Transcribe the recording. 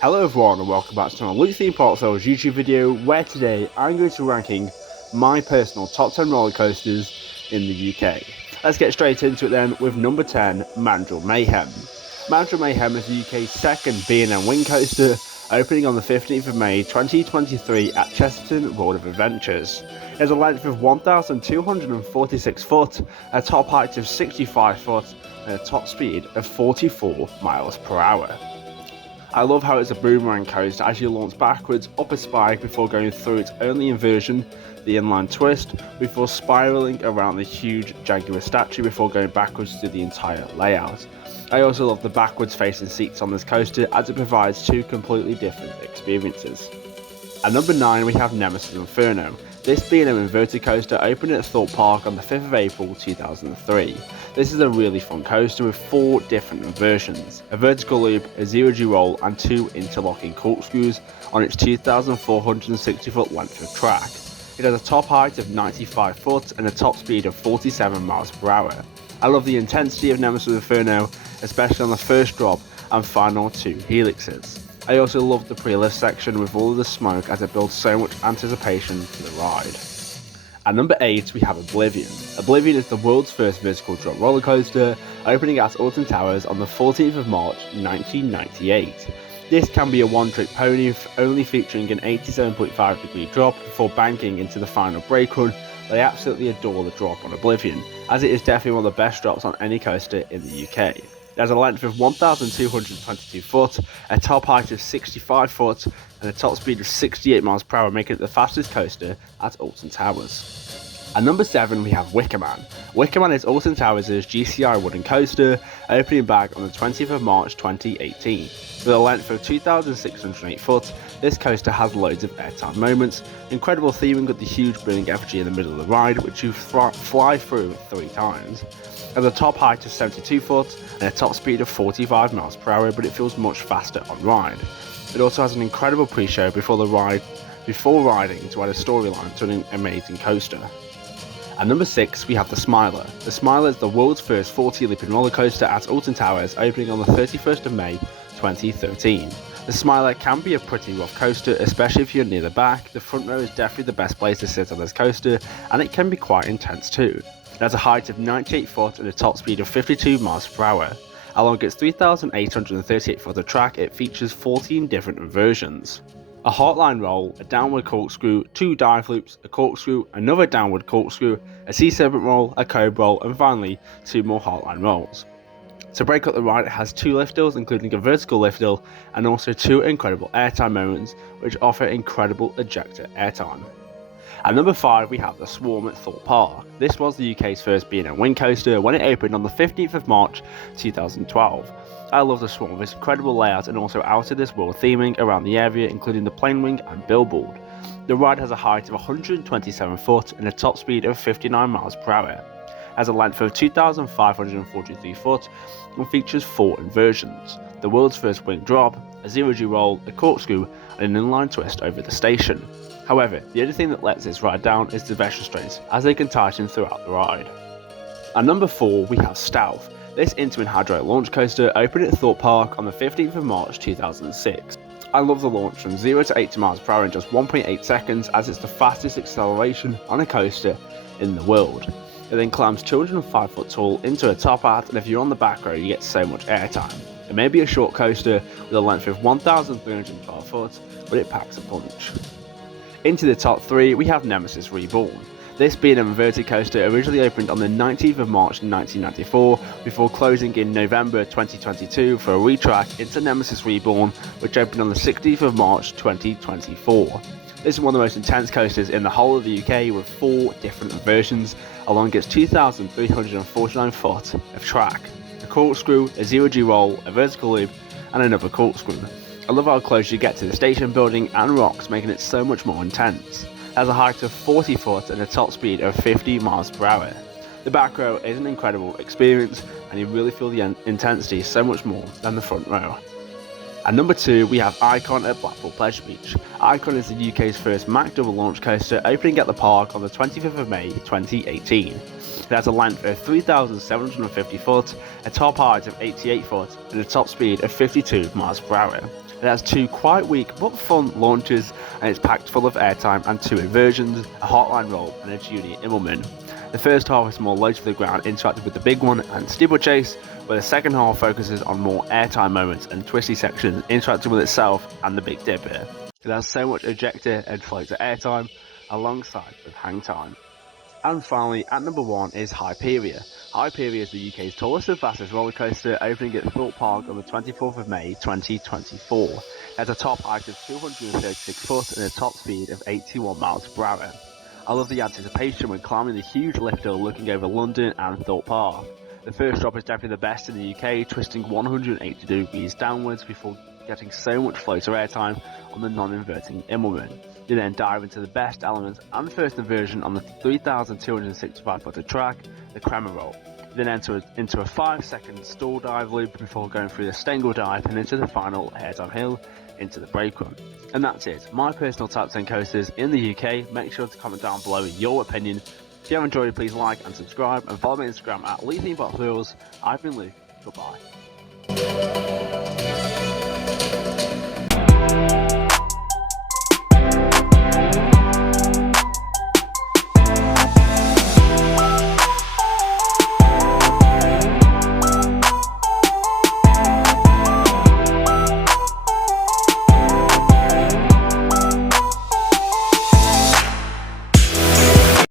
Hello everyone and welcome back to my Luke Theme Park Souls YouTube video where today I'm going to be ranking my personal top 10 roller coasters in the UK. Let's get straight into it then with number 10, Mandrill Mayhem. Mandrill Mayhem is the UK's second B&M wing coaster, opening on the 15th of May 2023 at Chesterton World of Adventures. It has a length of 1,246 foot, a top height of 65 foot and a top speed of 44 miles per hour. I love how it's a boomerang coaster as you launch backwards up a spike before going through its only inversion, the inline twist, before spiralling around the huge Jaguar statue before going backwards through the entire layout. I also love the backwards facing seats on this coaster as it provides two completely different experiences. At number 9 we have Nemesis Inferno. This being an inverted coaster opened at Thorpe Park on the 5th of April 2003. This is a really fun coaster with 4 different inversions, a vertical loop, a zero-G roll and 2 interlocking corkscrews on its 2,460 foot length of track. It has a top height of 95 foot and a top speed of 47 miles per hour. I love the intensity of Nemesis Inferno, especially on the first drop and final 2 helixes. I also love the pre-lift section with all of the smoke as it builds so much anticipation for the ride. At number 8 we have Oblivion. Oblivion is the world's first vertical drop roller coaster, opening at Alton Towers on the 14th of March 1998. This can be a one-trick pony, only featuring an 87.5 degree drop before banking into the final brake run, but I absolutely adore the drop on Oblivion, as it is definitely one of the best drops on any coaster in the UK. It has a length of 1,222 foot, a top height of 65 foot, and a top speed of 68 miles per hour, making it the fastest coaster at Alton Towers. At number 7 we have Wicker Man. Wicker Man is Alton Towers' GCI wooden coaster, opening back on the 20th of March 2018. With a length of 2,608 foot, this coaster has loads of airtime moments, incredible theming with the huge burning effigy in the middle of the ride, which you fly through 3 times. It has a top height of 72 foot and a top speed of 45 miles per hour, but it feels much faster on ride. It also has an incredible pre-show before riding to add a storyline to an amazing coaster. At number 6 we have the Smiler. The Smiler is the world's first 40 looping roller coaster at Alton Towers, opening on the 31st of May 2013. The Smiler can be a pretty rough coaster, especially if you're near the back. The front row is definitely the best place to sit on this coaster, and it can be quite intense too. It has a height of 98 foot and a top speed of 52 miles per hour. Along its 3,838 foot of track, it features 14 different inversions. A hotline roll, a downward corkscrew, 2 dive loops, a corkscrew, another downward corkscrew, a sea serpent roll, a cobra roll, and finally 2 more hotline rolls. To break up the ride, it has 2 lift hills, including a vertical lift hill, and also 2 incredible airtime moments, which offer incredible ejector airtime. At number 5 we have the Swarm at Thorpe Park. This was the UK's first B&M wing coaster when it opened on the 15th of March 2012. I love the Swarm with its incredible layout and also out of this world theming around the area, including the plane wing and billboard. The ride has a height of 127 foot and a top speed of 59 miles per hour. It has a length of 2,543 foot and features 4 inversions: the world's first wing drop, a zero-G roll, a corkscrew, and an inline twist over the station. However, the only thing that lets this ride down is the vest restraints, as they can tighten throughout the ride. At number 4 we have Stealth. This Intamin hydraulic launch coaster opened at Thorpe Park on the 15th of March 2006. I love the launch from 0 to 80 miles per hour in just 1.8 seconds, as it's the fastest acceleration on a coaster in the world. It then climbs 205 foot tall into a top hat, and if you're on the back row you get so much airtime. It may be a short coaster with a length of 1,312 foot, but it packs a punch. Into the top 3 we have Nemesis Reborn. This being an inverted coaster originally opened on the 19th of March 1994 before closing in November 2022 for a retrack into Nemesis Reborn, which opened on the 16th of March 2024. This is one of the most intense coasters in the whole of the UK, with 4 different versions along its 2,349 foot of track: a corkscrew, a zero-G roll, a vertical loop, and another corkscrew. I love how close you get to the station building and rocks, making it so much more intense. It has a height of 40 foot and a top speed of 50 miles per hour. The back row is an incredible experience, and you really feel the intensity so much more than the front row. At number 2 we have Icon at Blackpool Pleasure Beach. Icon is the UK's first Mach double launch coaster, opening at the park on the 25th of May 2018. It has a length of 3,750 foot, a top height of 88 foot, and a top speed of 52 miles per hour. It has 2 quite weak but fun launches, and it's packed full of airtime and 2 inversions, a hotline roll and a junior Immelman. The first half is more low to the ground, interactive with the big one and steeplechase, where the second half focuses on more airtime moments and twisty sections, interacting with itself and the Big Dipper. It has so much ejector and floater airtime, alongside with hang time. And finally, at number 1 is Hyperia. Hyperia is the UK's tallest and fastest roller coaster, opening at Thorpe Park on the 24th of May 2024. It has a top height of 236 foot and a top speed of 81 miles per hour. I love the anticipation when climbing the huge lift hill looking over London and Thorpe Park. The first drop is definitely the best in the UK, twisting 180 degrees downwards before getting so much floater airtime on the non-inverting Immelman. You then dive into the best elements and first inversion on the 3,265 footer track, the Kremer roll. You then enter into a 5-second stall dive loop before going through the Stengel dive and into the final airtime hill into the brake run. And that's it, my personal top 10 coasters in the UK. Make sure to comment down below your opinion. If you have enjoyed it, please like and subscribe, and follow me on Instagram at LeeThemeParkThrills. I've been Luke, goodbye.